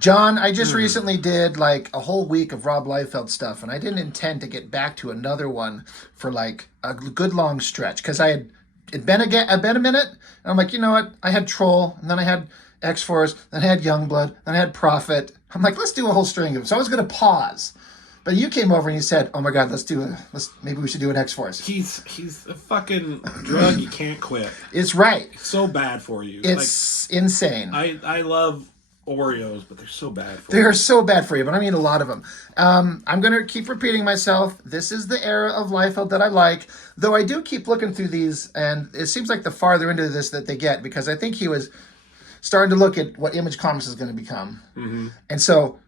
John, I just recently did like a whole week of Rob Liefeld stuff, and I didn't intend to get back to another one for like a good long stretch because it'd been a minute, and I'm like, you know what? I had Troll, and then I had Xforce, then I had Youngblood, then I had Prophet. I'm like, let's do a whole string of them. So I was going to pause, but you came over and you said, "Oh my God, maybe we should do an Xforce." He's a fucking drug you can't quit. It's right. It's so bad for you. It's insane. I love Oreos, but they're so bad for you. They're so bad for you, but I mean a lot of them. I'm going to keep repeating myself. This is the era of Liefeld that I like, though I do keep looking through these, and it seems like the farther into this that they get, because I think he was starting to look at what Image Comics is going to become. Mm-hmm. And so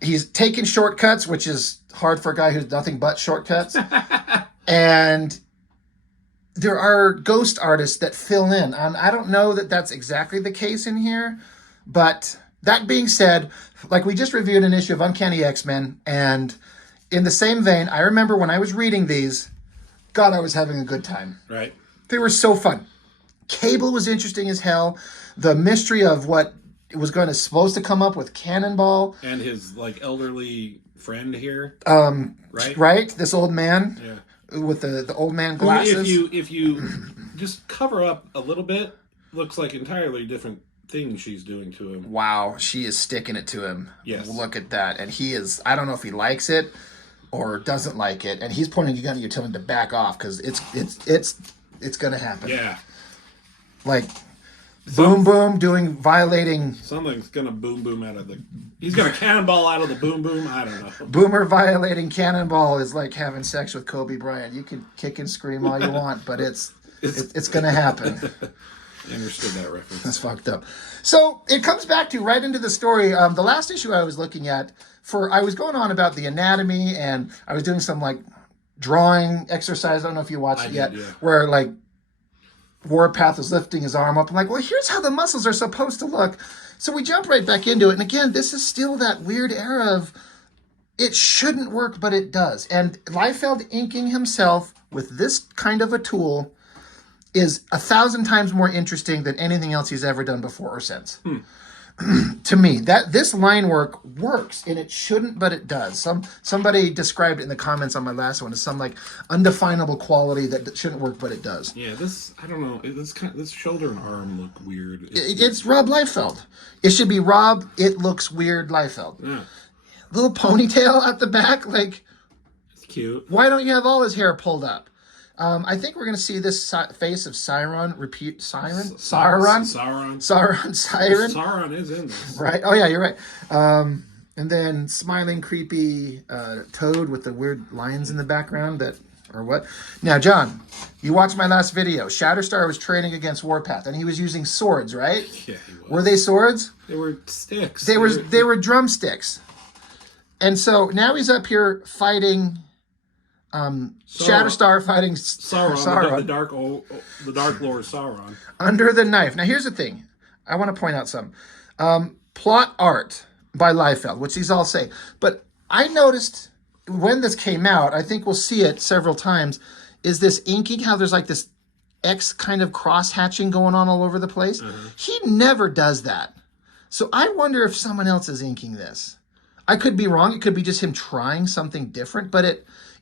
he's taking shortcuts, which is hard for a guy who's nothing but shortcuts. And there are ghost artists that fill in. I don't know that that's exactly the case in here, but that being said, like we just reviewed an issue of Uncanny X-Men, and in the same vein, I remember when I was reading these, God, I was having a good time. Right. They were so fun. Cable was interesting as hell. The mystery of what was supposed to come up with Cannonball. And his like elderly friend here. Right? Right? This old man. Yeah. With the old man glasses. If you just cover up a little bit, looks like entirely different thing she's doing to him. Wow, she is sticking it to him. Yes. Look at that. And he is, I don't know if he likes it or doesn't like it. And he's pointing a gun at you, telling him to back off because it's going to happen. Yeah. Like, boom, violating. Something's going to boom out of the. He's going to cannonball out of the boom. I don't know. Boomer violating Cannonball is like having sex with Kobe Bryant. You can kick and scream all you want, but it's going to happen. I understood that reference. That's fucked up. So it comes back to right into the story. The last issue I was looking at, I was going on about the anatomy, and I was doing some like drawing exercise. I don't know if you watched it yet, yeah. Where like Warpath was lifting his arm up. I'm like, well, here's how the muscles are supposed to look. So we jump right back into it. And again, this is still that weird era of it shouldn't work, but it does. And Liefeld inking himself with this kind of a tool is 1,000 times more interesting than anything else he's ever done before or since. To me, this line work works, and it shouldn't, but it does. Somebody described it in the comments on my last one as some like undefinable quality that shouldn't work, but it does. Yeah, I don't know. This shoulder and arm look weird. It's Rob Liefeld. It should be Rob. It looks weird. Liefeld. Yeah. Little ponytail at the back, like. It's cute. Why don't you have all his hair pulled up? I think we're going to see this face of Sauron repeat. Sauron? Sauron is in this. Right. Oh, yeah, you're right. And then smiling, creepy toad with the weird lions in the background or what? Now, John, you watched my last video. Shatterstar was training against Warpath, and he was using swords, right? Yeah, he was. Were they swords? They were sticks. They were drumsticks. And so now he's up here fighting... Shatterstar fighting Sauron. The Dark Lord Sauron. Under the knife. Now, here's the thing. I want to point out some. Plot art by Liefeld, which these all say. But I noticed when this came out, I think we'll see it several times, is this inking, how there's like this X kind of cross-hatching going on all over the place. Mm-hmm. He never does that. So I wonder if someone else is inking this. I could be wrong. It could be just him trying something different, but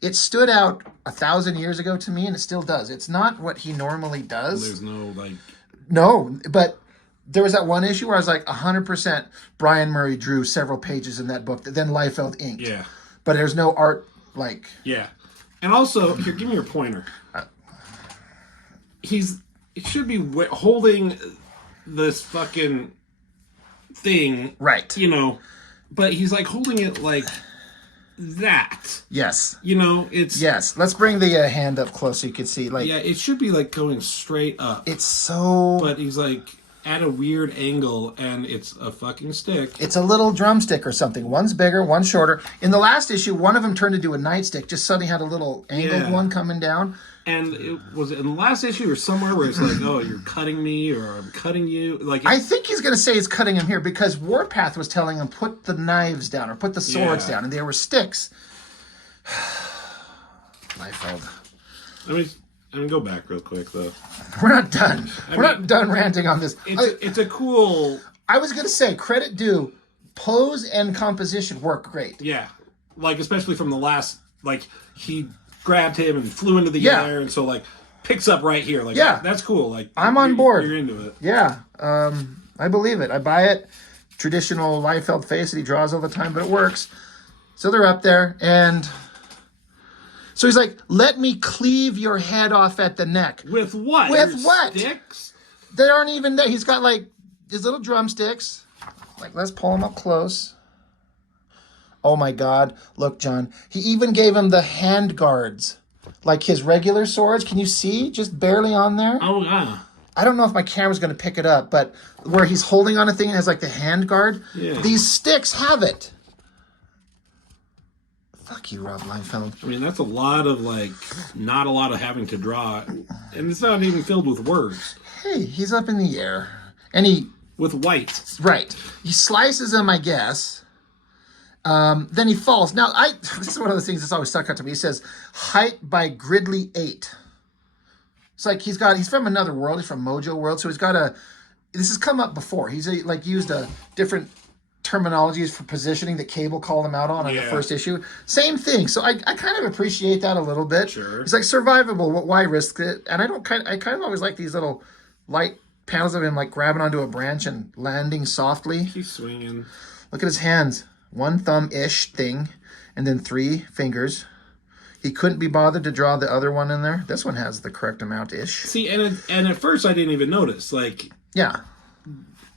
it stood out 1,000 years ago to me, and it still does. It's not what he normally does. There's no, like... No, but there was that one issue where I was like, 100% Brian Murray drew several pages in that book that then Liefeld inked. Yeah. But there's no art, like... Yeah. And also, here, give me your pointer. It should be holding this fucking thing. Right. You know, but he's like holding it like... that. Yes. You know, it's... Yes. Let's bring the hand up close so you can see. Like, yeah, it should be like going straight up. It's so... But he's like at a weird angle, and it's a fucking stick. It's a little drumstick or something. One's bigger, one's shorter. In the last issue, one of them turned into a nightstick, just suddenly had a little angled one coming down. And it was in the last issue or somewhere where it's like, oh, you're cutting me or I'm cutting you. Like, I think he's going to say he's cutting him here because Warpath was telling him put the knives down or put the swords down, and there were sticks. Liefeld. I mean, go back real quick though. We're not done. We're not done ranting on this. It's a cool. I was going to say credit due. pose and composition work great. Yeah. Like, especially from the last, like, he grabbed him and flew into the Yeah. air, and so, like, picks up right here. Like, Yeah. that's cool. Like, I'm on board. You're into it. Yeah. I believe it. I buy it. Traditional Liefeld face that he draws all the time, but it works. So they're up there, and so he's like, let me cleave your head off at the neck. With what? With Your what? Sticks? They aren't even there. He's got, like, his little drumsticks. Like, let's pull him up close. Oh, my God. Look, John. He even gave him the hand guards. Like his regular swords. Can you see? Just barely on there. Oh, yeah. I don't know if my camera's going to pick it up, but where he's holding on a thing and has, like, the hand guard. Yeah. These sticks have it. Fuck you, Rob Liefeld. I mean, that's a lot of, like, not a lot of having to draw. And it's not even filled with words. Hey, he's up in the air. And he... With white. Right. He slices him, I guess. Then he falls. Now, this is one of those things that's always stuck out to me. He says, height by Gridley 8. It's like he's from another world. He's from Mojo World. So he's got this has come up before. He's used different terminologies for positioning that Cable called him out on the first issue. Same thing. So I kind of appreciate that a little bit. Sure. It's like survivable. Why risk it? And I kind of always like these little light panels of him like grabbing onto a branch and landing softly. He's swinging. Look at his hands. 1 thumb-ish thing, and then 3 fingers. He couldn't be bothered to draw the other one in there. This one has the correct amount-ish. See, and at first I didn't even notice. Like, yeah.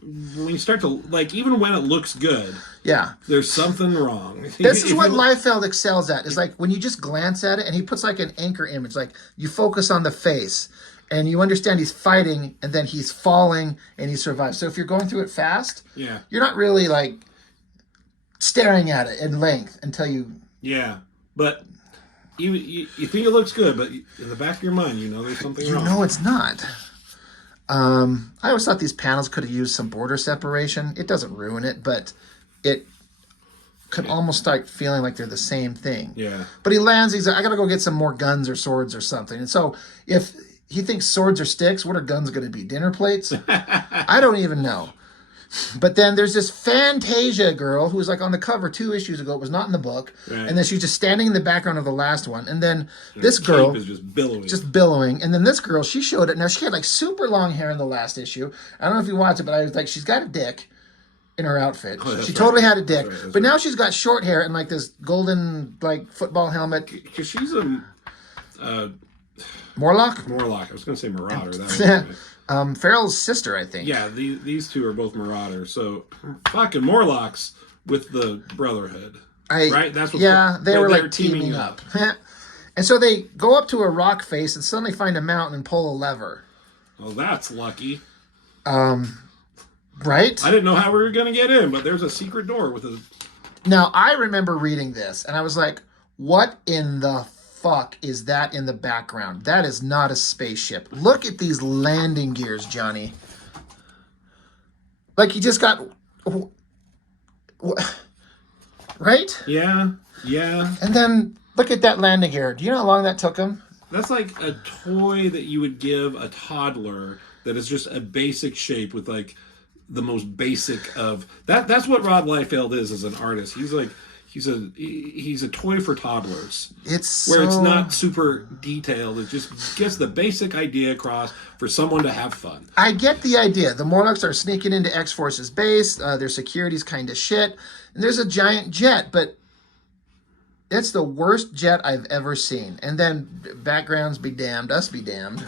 When you start to, like, even when it looks good, yeah, there's something wrong. This is what Liefeld excels at. Is like when you just glance at it, and he puts like an anchor image. Like you focus on the face, and you understand he's fighting, and then he's falling, and he survives. So if you're going through it fast, yeah, you're not really like staring at it in length until you. Yeah, but you think it looks good, but in the back of your mind, you know there's something wrong. You know it's not. I always thought these panels could have used some border separation. It doesn't ruin it, but it could almost start feeling like they're the same thing. Yeah. But he lands, he's like, I gotta go get some more guns or swords or something. And so if he thinks swords are sticks, what are guns gonna be? Dinner plates? I don't even know. But then there's this Fantasia girl who was like on the cover 2 issues ago. It was not in the book. Right. And then she's just standing in the background of the last one. And then this girl is just billowing. Just billowing. And then this girl, she showed it. Now she had like super long hair in the last issue. I don't know if you watched it, but I was like, she's got a dick in her outfit. Oh, she totally had a dick. That's but now she's got short hair and like this golden like football helmet. Because she's a Morlock? Morlock. I was going to say Marauder. That was Farrell's sister, I think. Yeah, these two are both Marauders. So, fucking Morlocks with the Brotherhood. Right? That's what they were like teaming up. And so they go up to a rock face and suddenly find a mountain and pull a lever. Oh, that's lucky. Right? I didn't know how we were going to get in, but there's a secret door with a... Now, I remember reading this, and I was like, what in the fuck is that in the background? That is not a spaceship. Look at these landing gears, Johnny. Like he just got... Right? Yeah, yeah. And then look at that landing gear. Do you know how long that took him? That's like a toy that you would give a toddler that is just a basic shape with like the most basic of... That's what Rob Liefeld is as an artist. He's like... He's a toy for toddlers. It's not super detailed. It just gets the basic idea across for someone to have fun. I get the idea. The Morlocks are sneaking into Xforce's base. Their security's kind of shit. And there's a giant jet, but it's the worst jet I've ever seen. And then backgrounds be damned, us be damned.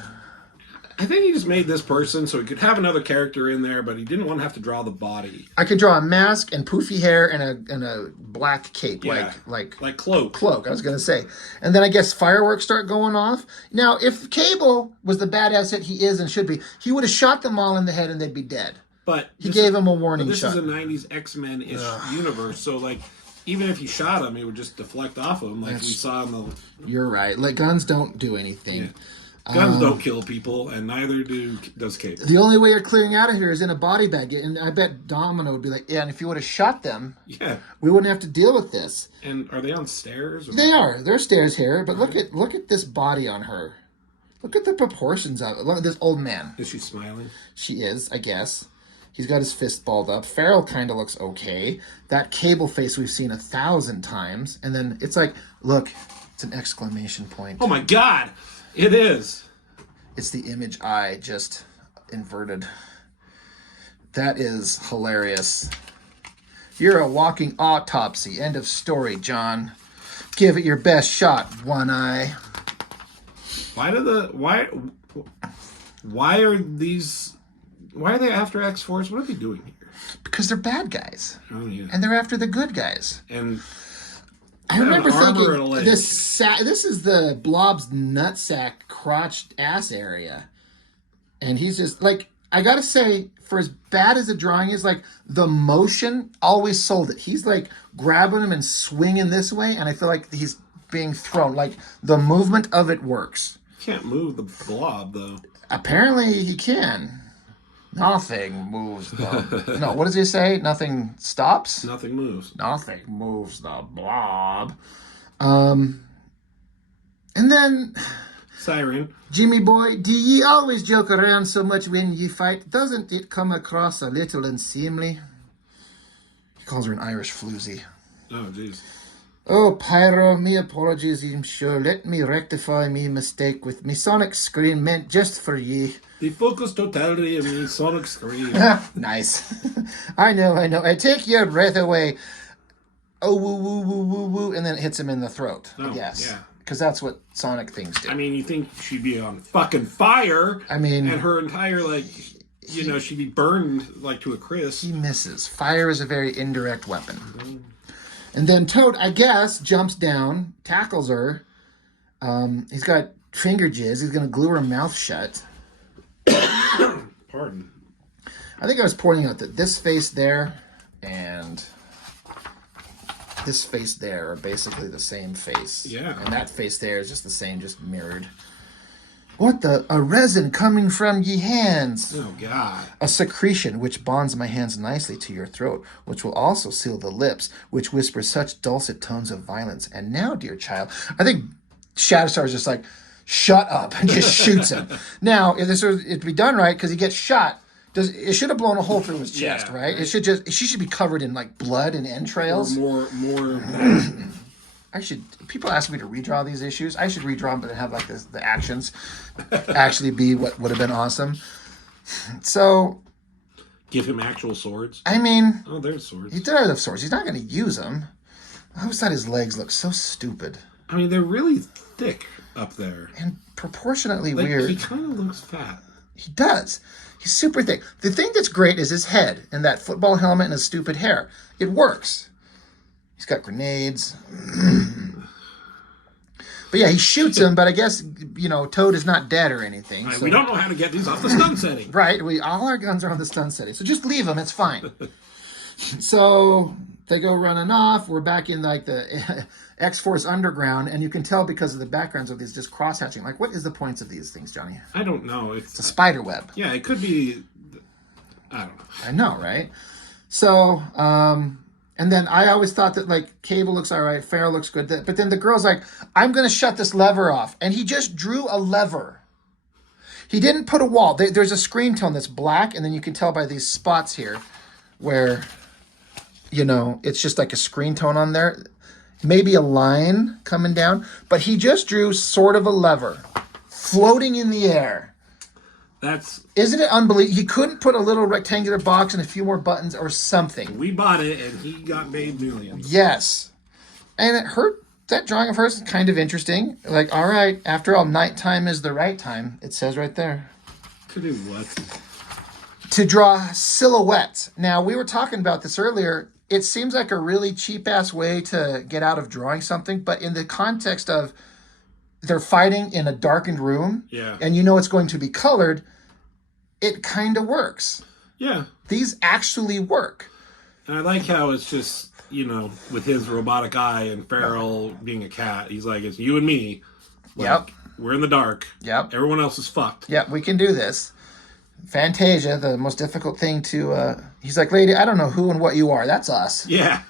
I think he just made this person so he could have another character in there, but he didn't want to have to draw the body. I could draw a mask and poofy hair and a black cape, like cloak. Cloak, I was gonna say. And then I guess fireworks start going off. Now, if Cable was the badass that he is and should be, he would have shot them all in the head and they'd be dead. But he gave them a warning shot. shot. This is a 90s X-Men-ish universe, so like even if he shot him, it would just deflect off of him, like we saw in the... You're right. Like guns don't do anything. Yeah. Guns don't kill people, and neither does Cable. The only way you're clearing out of here is in a body bag. And I bet Domino would be like, yeah, and if you would have shot them, we wouldn't have to deal with this. And are they on stairs? They are. They're stairs here, but look at this body on her. Look at the proportions of it. Look at this old man. Is she smiling? She is, I guess. He's got his fist balled up. Farrell kind of looks okay. That Cable face we've seen 1,000 times. And then it's like, look, it's an exclamation point. Oh my God, it is. It's the image eye just inverted. That is hilarious. You're a walking autopsy. End of story, John. Give it your best shot, One Eye. Why are they after Xforce? What are they doing here? Because they're bad guys. Oh yeah. And they're after the good guys. And I remember thinking, this is the Blob's nutsack, crotch, ass area. And he's just, like, I gotta say, for as bad as the drawing is, like, the motion always sold it. He's, like, grabbing him and swinging this way, and I feel like he's being thrown. Like, the movement of it works. Can't move the Blob, though. Apparently he can. Nothing moves the... No, what does he say? Nothing stops? Nothing moves. Nothing moves the Blob. And then... Siren. Jimmy boy, do ye always joke around so much when ye fight? Doesn't it come across a little unseemly? He calls her an Irish floozy. Oh, jeez. Oh, Pyro, me apologies, I'm sure. Let me rectify me mistake with me sonic scream meant just for ye. The focus totality of me sonic scream. Nice. I know. I take your breath away. Oh, woo, woo, woo, woo, woo. And then it hits him in the throat, I guess. Yeah. Because that's what Sonic things do. I mean, you think she'd be on fucking fire. I mean... And her entire, like, she'd be burned, like, to a crisp. He misses. Fire is a very indirect weapon. Mm-hmm. And then Toad, I guess, jumps down, tackles her. He's got finger jizz. He's going to glue her mouth shut. Pardon. I think I was pointing out that this face there and... this face there are basically the same face. Yeah. And that face there is just the same, just mirrored. What the? A resin coming from ye hands. Oh, God. A secretion which bonds my hands nicely to your throat, which will also seal the lips, which whisper such dulcet tones of violence. And now, dear child, I think Shatterstar is just like, shut up, and just shoots him. Now, if this were to be done right, because he gets shot, it should have blown a hole through his chest, right? It should she should be covered in like blood and entrails. Or more. People ask me to redraw these issues. I should redraw them, but have like the actions actually be what would have been awesome. So, give him actual swords. I mean, oh, there's swords. He does have swords. He's not going to use them. I always thought his legs looked so stupid. I mean, they're really thick up there and proportionately weird. He kind of looks fat. He does. He's super thick. The thing that's great is his head and that football helmet and his stupid hair. It works. He's got grenades. But yeah, he shoots him, but I guess, Toad is not dead or anything. So. We don't know how to get these off the stun setting. Right. All our guns are on the stun setting. So just leave them. It's fine. So they go running off. We're back in like the Xforce underground, and you can tell because of the backgrounds of these just cross-hatching. Like, what is the points of these things, Johnny? I don't know. It's a spider web. Yeah, it could be. I don't know. I know, right? So, and then I always thought that, like, Cable looks all right, Farrell looks good, but then the girl's like, I'm going to shut this lever off. And he just drew a lever. He didn't put a wall. There's a screen tone that's black, and then you can tell by these spots here where, it's just like a screen tone on there. Maybe a line coming down. But he just drew sort of a lever floating in the air. Isn't it unbelievable? He couldn't put a little rectangular box and a few more buttons or something. We bought it, and he got made millions. Yes. And it hurt. That drawing of hers is kind of interesting. Like, all right, after all, nighttime is the right time. It says right there. To do what? To draw silhouettes. Now, we were talking about this earlier. It seems like a really cheap-ass way to get out of drawing something, but in the context of they're fighting in a darkened room, and it's going to be colored, it kind of works. Yeah. These actually work. And I like how it's just, with his robotic eye and Farrell being a cat, he's like, it's you and me. Like, we're in the dark. Yep. Everyone else is fucked. Yep, we can do this. Fantasia, the most difficult thing to... he's like, lady, I don't know who and what you are. That's us. Yeah.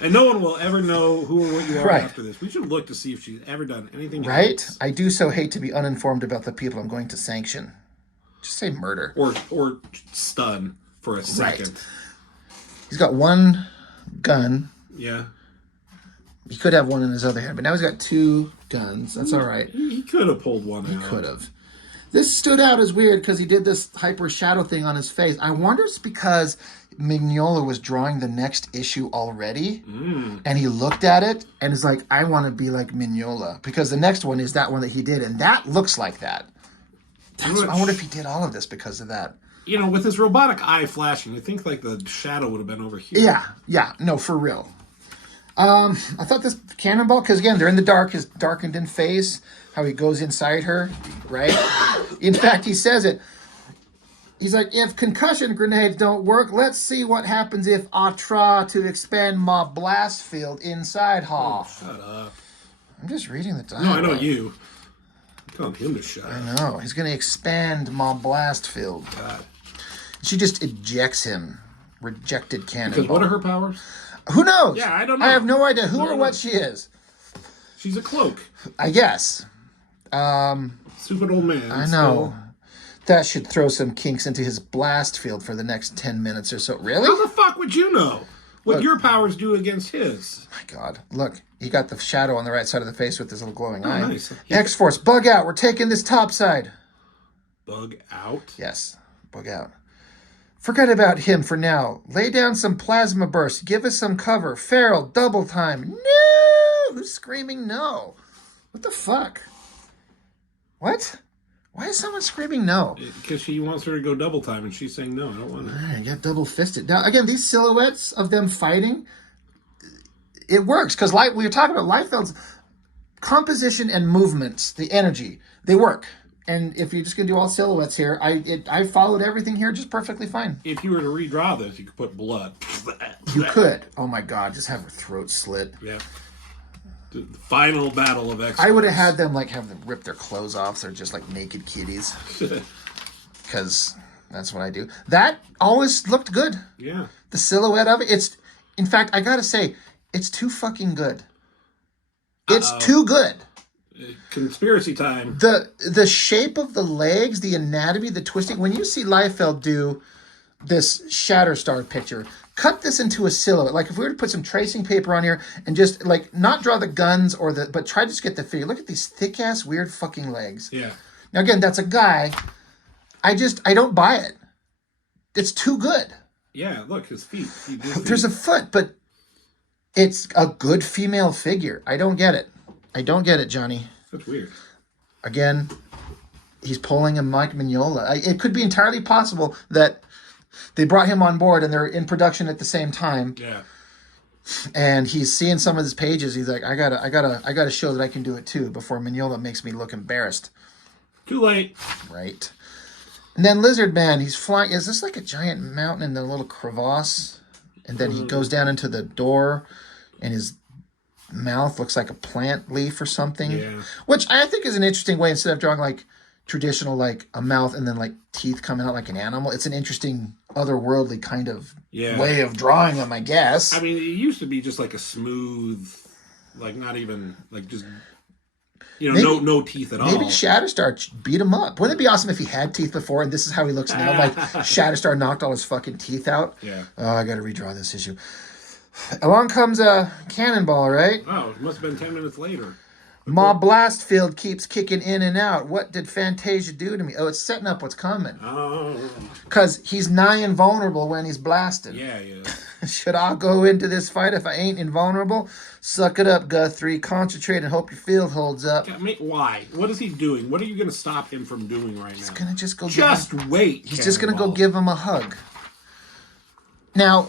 And no one will ever know who and what you are after this. We should look to see if she's ever done anything else. I do so hate to be uninformed about the people I'm going to sanction. Just say murder. Or stun for a second. Right. He's got one gun. Yeah. He could have one in his other hand, but now he's got 2 guns. That's all right. He could have pulled one out. He could have. This stood out as weird because he did this hyper shadow thing on his face. I wonder if it's because Mignola was drawing the next issue already, and he looked at it and is like, I want to be like Mignola, because the next one is that one that he did, and that looks like that. I wonder if he did all of this because of that. You know, with his robotic eye flashing, you think like the shadow would have been over here. Yeah, no, for real. I thought this cannonball, because again, they're in the dark, his darkened in face, how he goes inside her, right? In fact, he says it. He's like, if concussion grenades don't work, let's see what happens if I try to expand my blast field inside her. Oh, shut up. I'm just reading the dialogue. No, I know you. I'm telling him to shut up. I know. He's going to expand my blast field. God. She just ejects him. Rejected cannonball. Because what are her powers? Who knows? Yeah, I don't know. I have no idea who or what she is. She's a cloak. I guess. Stupid old man. I know. That should throw some kinks into his blast field for the next 10 minutes or so. Really? How the fuck would you know what your powers do against his? My God. Look, he got the shadow on the right side of the face with his little glowing eye. Nice. Xforce, bug out. We're taking this top side. Bug out? Yes, bug out. Forget about him for now. Lay down some plasma bursts. Give us some cover. Feral, double time. No! Who's screaming no? What the fuck? What? Why is someone screaming no? Because she wants her to go double time, and she's saying no, I don't want it. I got double fisted. Now, again, these silhouettes of them fighting, it works. Because we were talking about Liefeld's composition and movements, the energy, they work. And if you're just going to do all silhouettes here, I followed everything here just perfectly fine. If you were to redraw this, you could put blood. You could. Oh my God, just have her throat slit. Yeah. The final battle of Xforce. I would have had them have them rip their clothes off. So they're just like naked kitties. Because that's what I do. That always looked good. Yeah. The silhouette of it. In fact, I got to say, it's too fucking good. It's too good. Conspiracy time. The shape of the legs, the anatomy, the twisting. When you see Liefeld do this Shatterstar picture, cut this into a silhouette. Like if we were to put some tracing paper on here and just not draw the guns but try to just get the figure. Look at these thick ass weird fucking legs. Yeah. Now again, that's a guy. I don't buy it. It's too good. Yeah, look, his feet. There's a foot, but it's a good female figure. I don't get it. I don't get it, Johnny. That's weird. Again, he's pulling a Mike Mignola. It could be entirely possible that they brought him on board and they're in production at the same time. Yeah. And he's seeing some of his pages. He's like, I gotta show that I can do it too before Mignola makes me look embarrassed. Too late. Right. And then Lizard Man, he's flying. Is this like a giant mountain in a little crevasse? And then he goes down into the door, and his mouth looks like a plant leaf or something. Yeah. Which I think is an interesting way, instead of drawing traditional a mouth and then teeth coming out like an animal. It's an interesting otherworldly kind of way of drawing them, I guess. I mean, it used to be just a smooth, not even just no teeth at all. Maybe Shatterstar beat him up. Wouldn't it be awesome if he had teeth before and this is how he looks now? Shatterstar knocked all his fucking teeth out. Yeah. Oh, I got to redraw this issue. Along comes a cannonball, right? Oh, it must have been 10 minutes later. My blast field keeps kicking in and out. What did Fantasia do to me? Oh, it's setting up what's coming. Oh. Because he's nigh invulnerable when he's blasted. Yeah, yeah. Should I go into this fight if I ain't invulnerable? Suck it up, Guthrie. Concentrate and hope your field holds up. Why? What is he doing? What are you going to stop him from doing right now? He's going to just go wait. He's just going to go give him a hug. Now,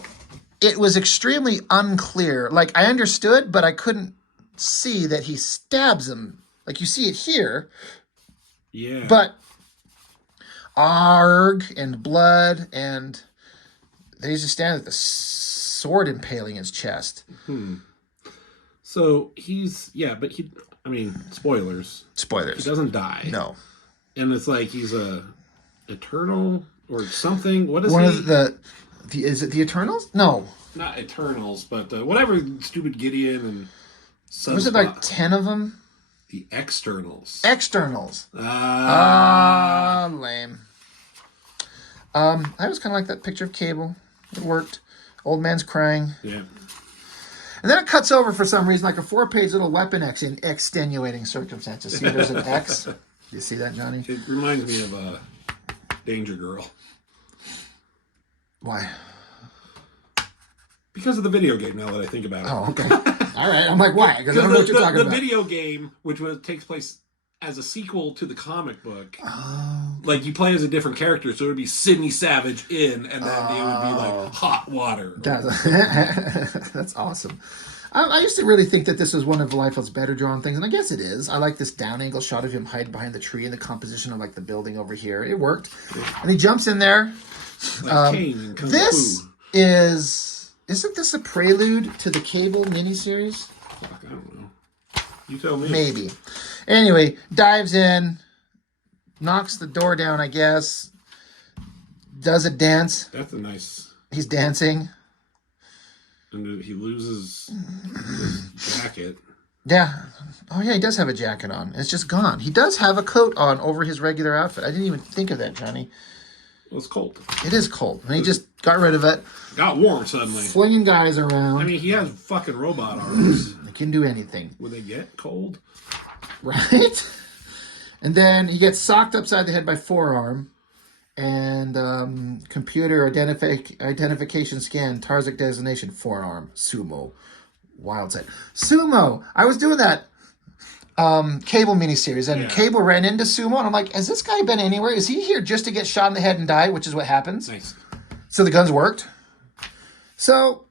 it was extremely unclear. I understood, but I couldn't see that he stabs him. You see it here. Yeah. But arg and blood, and he's just standing with the sword impaling his chest. So but spoilers. Spoilers. He doesn't die. No. And it's he's a Eternal or something. What is one he? of is it the Eternals? No. Not Eternals, but whatever stupid Gideon and Was it 10 of them? The Externals. Externals. Lame. I was kind of like that picture of Cable. It worked. Old man's crying. Yeah. And then it cuts over for some reason, like a 4-page little weapon X in extenuating circumstances. See, there's an X. You see that, Johnny? It reminds me of Danger Girl. Why? Because of the video game, now that I think about it. Oh, okay. All right. I'm like, why? Because I don't know what you're talking about. The video game, which takes place as a sequel to the comic book, like you play as a different character, so it would be Sidney Savage in, and then it would be like hot water. That's awesome. I used to really think that this was one of Liefeld's better drawn things, and I guess it is. I like this down angle shot of him hiding behind the tree and the composition of like the building over here. It worked. And he jumps in there. Like Kane in Kung This Fu. isn't this a prelude to the Cable miniseries? Fuck, I don't know. You tell me. Maybe. Anyway, dives in, knocks the door down, I guess. Does a dance. That's a nice. He's dancing. And he loses his jacket. Yeah. Oh, yeah, he does have a jacket on. It's just gone. He does have a coat on over his regular outfit. I didn't even think of that, Johnny. Well, it's cold. It is cold. And he just got rid of it. Got warm suddenly. Flinging guys around. I mean, he has fucking robot arms. They can do anything. Would they get cold? Right? And then he gets socked upside the head by Forearm. And computer identification scan, Tarzik designation, Forearm, Sumo. Wild side. Sumo! I was doing that Cable miniseries, and Cable ran into Sumo, and I'm like, has this guy been anywhere? Is he here just to get shot in the head and die, which is what happens? Nice. So the guns worked. So,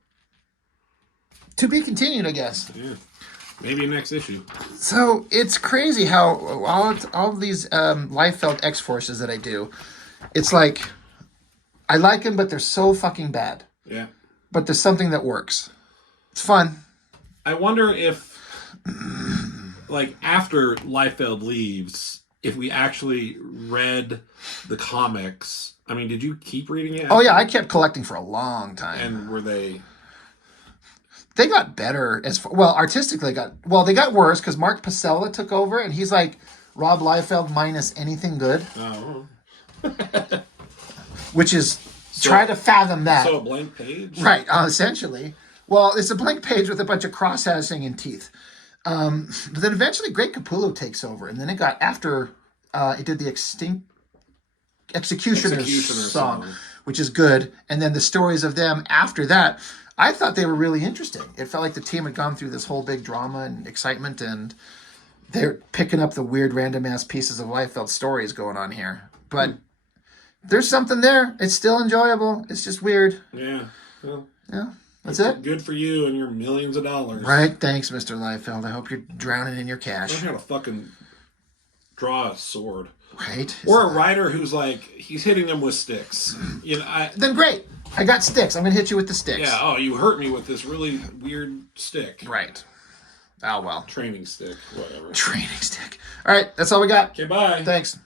to be continued, I guess. Yeah. Maybe next issue. So, it's crazy how all of these Liefeld X-Forces that I do, it's like, I like them, but they're so fucking bad. Yeah. But there's something that works. It's fun. I wonder if, like, after Liefeld leaves, if we actually read the comics. I mean, did you keep reading it? Oh, yeah, I kept collecting for a long time. And were they... They got better artistically they got worse because Mark Pacella took over, and he's like Rob Liefeld minus anything good. Oh. Which is, try to fathom that. So a blank page? Right, essentially. Well, it's a blank page with a bunch of cross-hatching and teeth. But then eventually Greg Capullo takes over, and then it got after it did the Executioner's song, which is good. And then the stories of them after that, I thought they were really interesting. It felt like the team had gone through this whole big drama and excitement, and they're picking up the weird random-ass pieces of Liefeld stories going on here. But there's something there. It's still enjoyable. It's just weird. Yeah. Well, yeah. That's it. Good for you and your millions of dollars. Right. Thanks, Mr. Liefeld. I hope you're drowning in your cash. Learn how to fucking draw a sword. Right. Or a writer who's like, he's hitting them with sticks. You know, then great. I got sticks. I'm going to hit you with the sticks. Yeah. Oh, you hurt me with this really weird stick. Right. Oh, well. Training stick. Whatever. Training stick. All right. That's all we got. Okay, bye. Thanks.